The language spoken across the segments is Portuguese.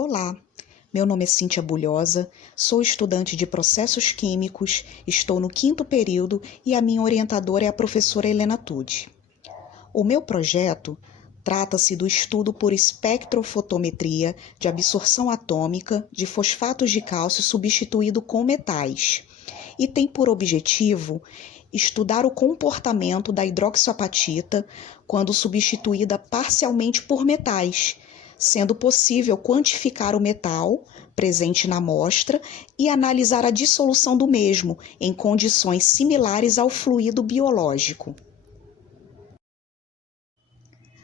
Olá, meu nome é Cíntia Bulhosa, sou estudante de processos químicos, estou no 5º período e a minha orientadora é a professora Helena Tucci. O meu projeto trata-se do estudo por espectrofotometria de absorção atômica de fosfatos de cálcio substituído com metais e tem por objetivo estudar o comportamento da hidroxiapatita quando substituída parcialmente por metais, sendo possível quantificar o metal presente na amostra e analisar a dissolução do mesmo em condições similares ao fluido biológico.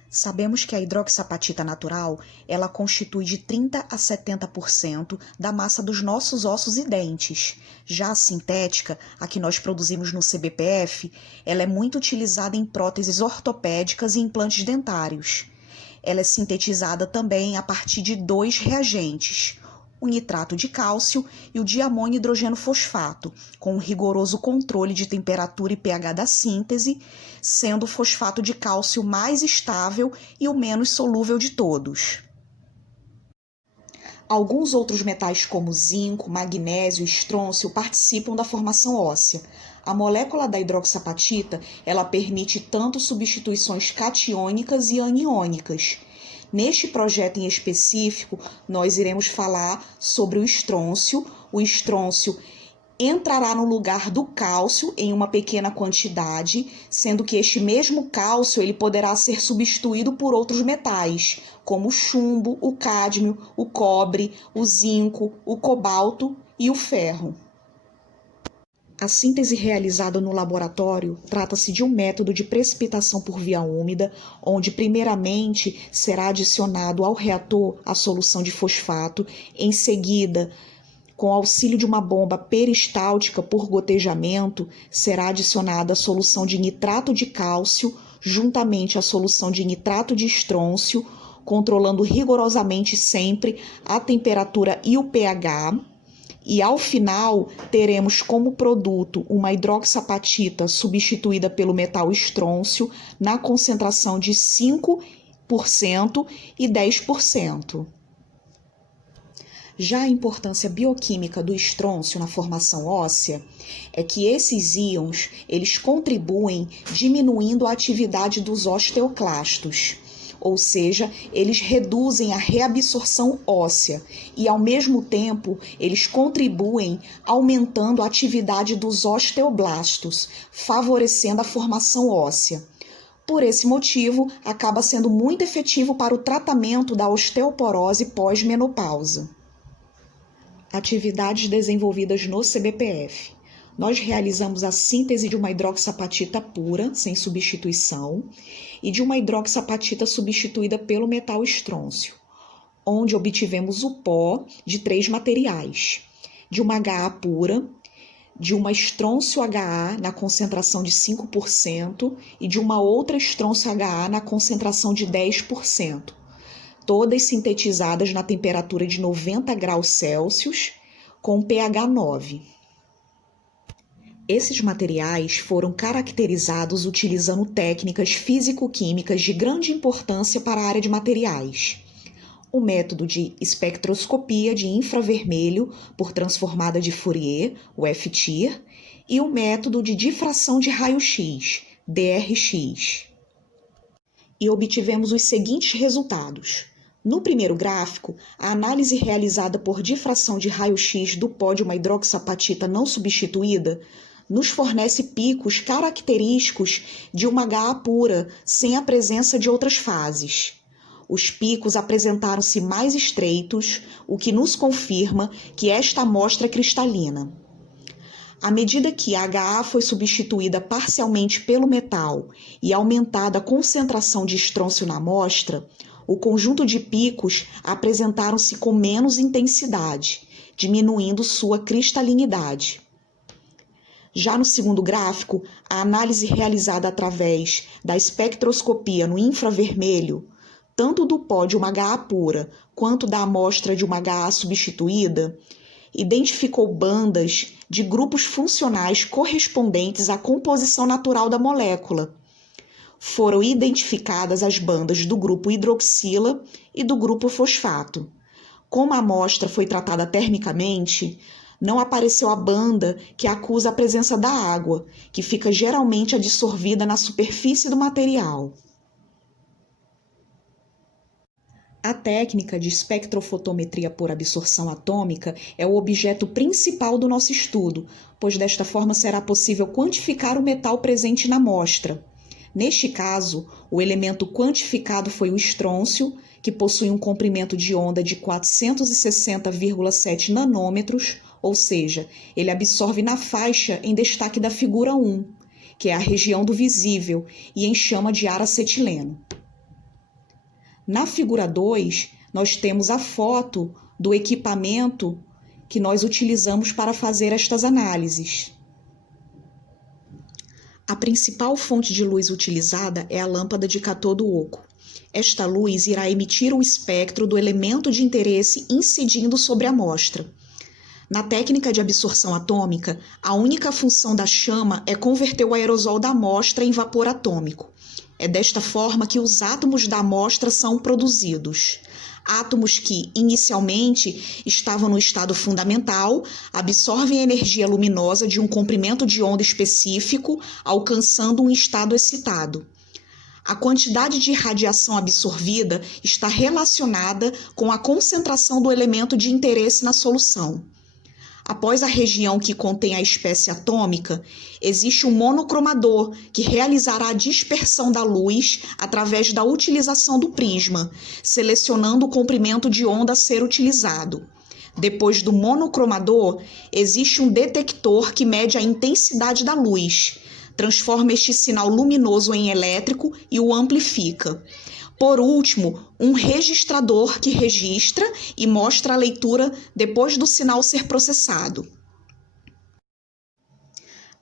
Sabemos que a hidroxiapatita natural, ela constitui de 30 a 70% da massa dos nossos ossos e dentes. Já a sintética, a que nós produzimos no CBPF, ela é muito utilizada em próteses ortopédicas e implantes dentários. Ela é sintetizada também a partir de 2 reagentes, o nitrato de cálcio e o diamônio hidrogeno fosfato, com um rigoroso controle de temperatura e pH da síntese, sendo o fosfato de cálcio mais estável e o menos solúvel de todos. Alguns outros metais como zinco, magnésio e estrôncio participam da formação óssea. A molécula da hidroxiapatita, ela permite tanto substituições catiônicas e aniônicas. Neste projeto em específico, nós iremos falar sobre o estrôncio. O estrôncio entrará no lugar do cálcio em uma pequena quantidade, sendo que este mesmo cálcio ele poderá ser substituído por outros metais, como o chumbo, o cádmio, o cobre, o zinco, o cobalto e o ferro. A síntese realizada no laboratório trata-se de um método de precipitação por via úmida, onde primeiramente será adicionado ao reator a solução de fosfato, em seguida, com auxílio de uma bomba peristáltica por gotejamento, será adicionada a solução de nitrato de cálcio, juntamente à solução de nitrato de estrôncio, controlando rigorosamente sempre a temperatura e o pH, e ao final teremos como produto uma hidroxiapatita substituída pelo metal estrôncio na concentração de 5% e 10%. Já a importância bioquímica do estrôncio na formação óssea é que esses íons eles contribuem diminuindo a atividade dos osteoclastos. Ou seja, eles reduzem a reabsorção óssea e, ao mesmo tempo, eles contribuem aumentando a atividade dos osteoblastos, favorecendo a formação óssea. Por esse motivo, acaba sendo muito efetivo para o tratamento da osteoporose pós-menopausa. Atividades desenvolvidas no CBPF. Nós realizamos a síntese de uma hidroxiapatita pura, sem substituição, e de uma hidroxiapatita substituída pelo metal estrôncio, onde obtivemos o pó de 3 materiais, de uma HA pura, de uma estrôncio HA na concentração de 5% e de uma outra estrôncio HA na concentração de 10%, todas sintetizadas na temperatura de 90 graus Celsius, com pH 9. Esses materiais foram caracterizados utilizando técnicas físico-químicas de grande importância para a área de materiais. O método de espectroscopia de infravermelho por transformada de Fourier, o FTIR, e o método de difração de raio-x, DRX. E obtivemos os seguintes resultados. No primeiro gráfico, a análise realizada por difração de raio-x do pó de uma hidroxiapatita não substituída nos fornece picos característicos de uma HA pura, sem a presença de outras fases. Os picos apresentaram-se mais estreitos, o que nos confirma que esta amostra é cristalina. À medida que a HA foi substituída parcialmente pelo metal e aumentada a concentração de estrôncio na amostra, o conjunto de picos apresentaram-se com menos intensidade, diminuindo sua cristalinidade. Já no segundo gráfico, a análise realizada através da espectroscopia no infravermelho, tanto do pó de uma HA pura quanto da amostra de uma HA substituída, identificou bandas de grupos funcionais correspondentes à composição natural da molécula. Foram identificadas as bandas do grupo hidroxila e do grupo fosfato. Como a amostra foi tratada termicamente, não apareceu a banda que acusa a presença da água, que fica geralmente adsorvida na superfície do material. A técnica de espectrofotometria por absorção atômica é o objeto principal do nosso estudo, pois desta forma será possível quantificar o metal presente na amostra. Neste caso, o elemento quantificado foi o estrôncio, que possui um comprimento de onda de 460,7 nanômetros, ou seja, ele absorve na faixa em destaque da figura 1, que é a região do visível, e em chama de aracetileno. Na figura 2, nós temos a foto do equipamento que nós utilizamos para fazer estas análises. A principal fonte de luz utilizada é a lâmpada de cátodo oco. Esta luz irá emitir o espectro do elemento de interesse incidindo sobre a amostra. Na técnica de absorção atômica, a única função da chama é converter o aerosol da amostra em vapor atômico. É desta forma que os átomos da amostra são produzidos. Átomos que, inicialmente, estavam no estado fundamental, absorvem a energia luminosa de um comprimento de onda específico, alcançando um estado excitado. A quantidade de radiação absorvida está relacionada com a concentração do elemento de interesse na solução. Após a região que contém a espécie atômica, existe um monocromador que realizará a dispersão da luz através da utilização do prisma, selecionando o comprimento de onda a ser utilizado. Depois do monocromador, existe um detector que mede a intensidade da luz, transforma este sinal luminoso em elétrico e o amplifica. Por último, um registrador que registra e mostra a leitura depois do sinal ser processado.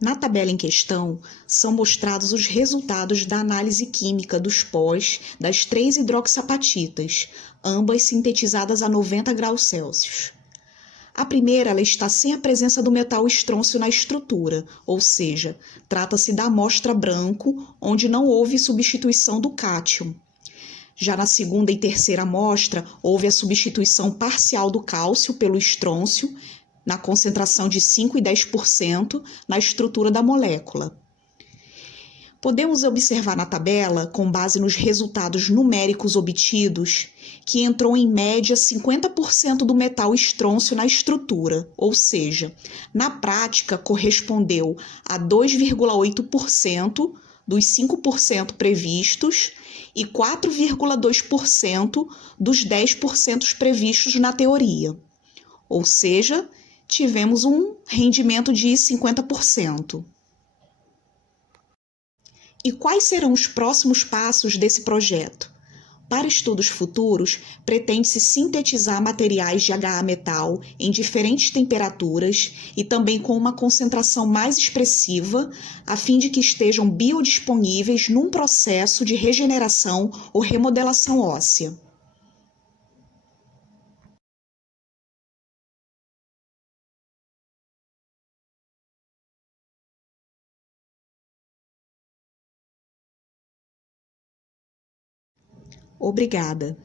Na tabela em questão, são mostrados os resultados da análise química dos pós das 3 hidroxapatitas, ambas sintetizadas a 90 graus Celsius. A primeira ela está sem a presença do metal estrôncio na estrutura, ou seja, trata-se da amostra branco, onde não houve substituição do cátion. Já na segunda e terceira amostra, houve a substituição parcial do cálcio pelo estrôncio, na concentração de 5 e 10% na estrutura da molécula. Podemos observar na tabela, com base nos resultados numéricos obtidos, que entrou em média 50% do metal estrôncio na estrutura, ou seja, na prática correspondeu a 2,8% dos 5% previstos e 4,2% dos 10% previstos na teoria. Ou seja, tivemos um rendimento de 50%. E quais serão os próximos passos desse projeto? Para estudos futuros, pretende-se sintetizar materiais de HA metal em diferentes temperaturas e também com uma concentração mais expressiva, a fim de que estejam biodisponíveis num processo de regeneração ou remodelação óssea. Obrigada.